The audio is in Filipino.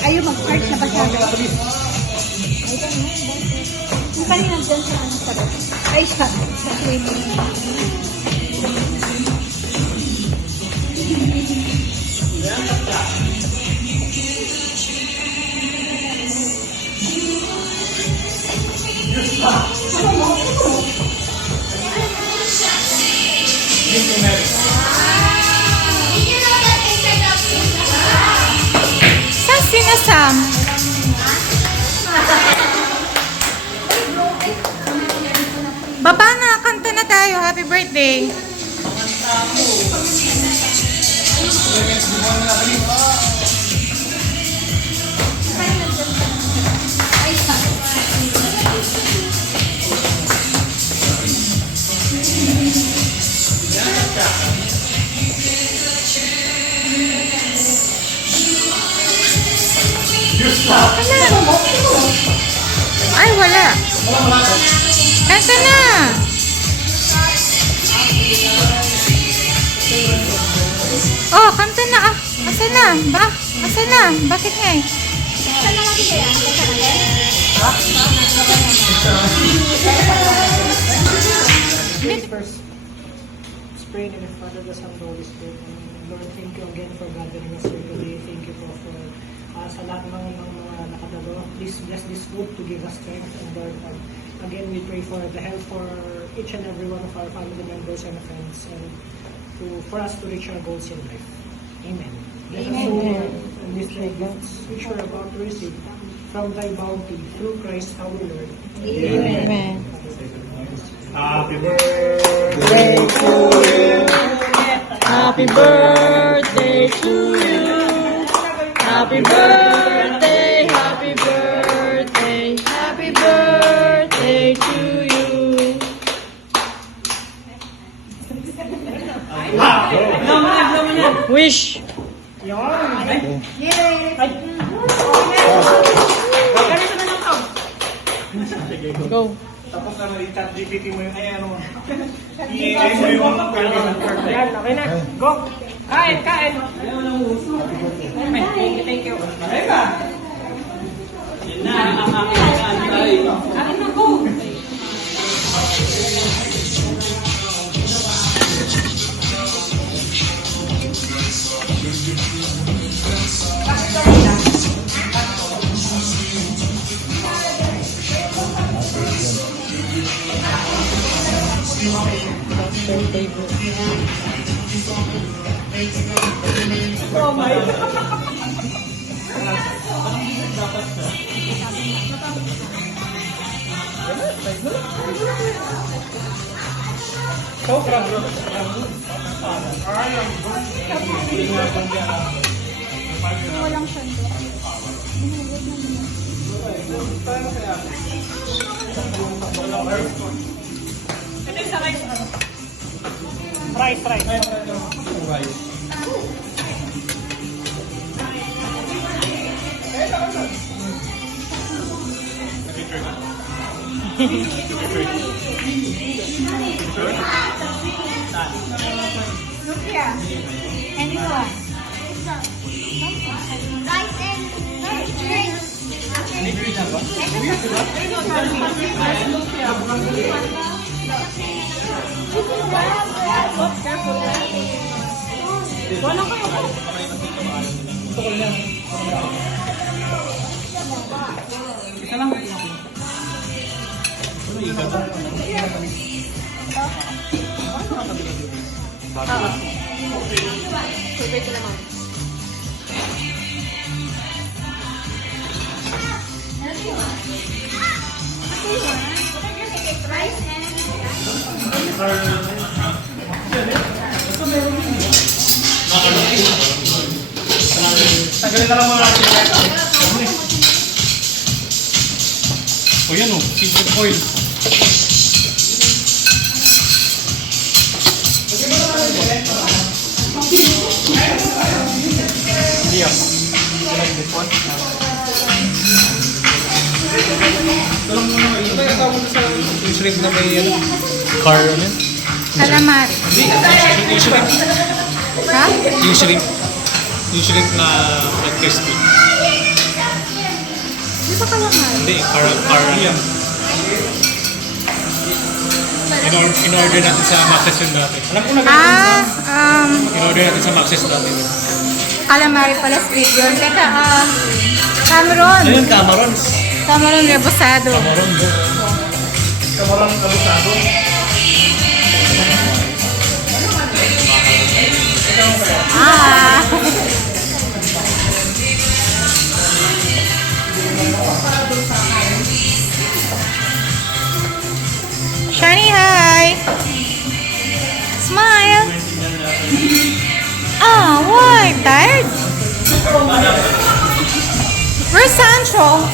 Ayaw mag-start na masyado. Yung kanina dyan sa ano sabi. Ay, sa swimming. Saan sinasam? Baba na, kanta na tayo. Happy birthday. Ay, wala. Kanta na. Oh, kanta na. Ah, asa na? Asa na? Bakit nga eh? Saan na natin kaya? First, pray in the Father, the Son, the Holy Spirit. And Lord, thank you again for gathering us here today. Thank you for sa lahat ng mga nakadalo. Please bless this group to give us strength. And Lord, again, we pray for the help for each and every one of our family members and friends, and for us to reach our goals in life. Amen. Let us so, Lord, and these thy gifts which we are about to receive from thy bounty through Christ our Lord. Amen. Amen. Happy birthday to you. Happy birthday to you. Happy birthday, happy birthday, happy birthday to you. Wish. Go. Tapos na i-chat GPT mo yung ano. I-AI mo yung Yan, okay na. Go! Kain! Thank you. Yan na, ang aking Kain na ko! Oh my God! Walang sando. Rice. Lucia. And this one. Rice and drinks. Tagalin na lang mga natin. O yan o, secret oil. Hindi ako. Like this one. Tulong mo naman. Ito yung tawag sa yung shrimp na may car ano yun? Calamari. Hindi, yung shrimp. Ha? Yung shrimp. Yung shrimp na crispy. Di ba calamari? Hindi, yan. In-order natin sa Maxis yun dati. Alam ko na in-order natin sa Maxis dati. Calamari pala squid yun. Teka, Cameron. Ayun, Camarons. Cameron rebusado. Camaron bro. Camaron kabusado. Ah! Shani, hi! Smile! Ah, why? Tired? Where's Sancho?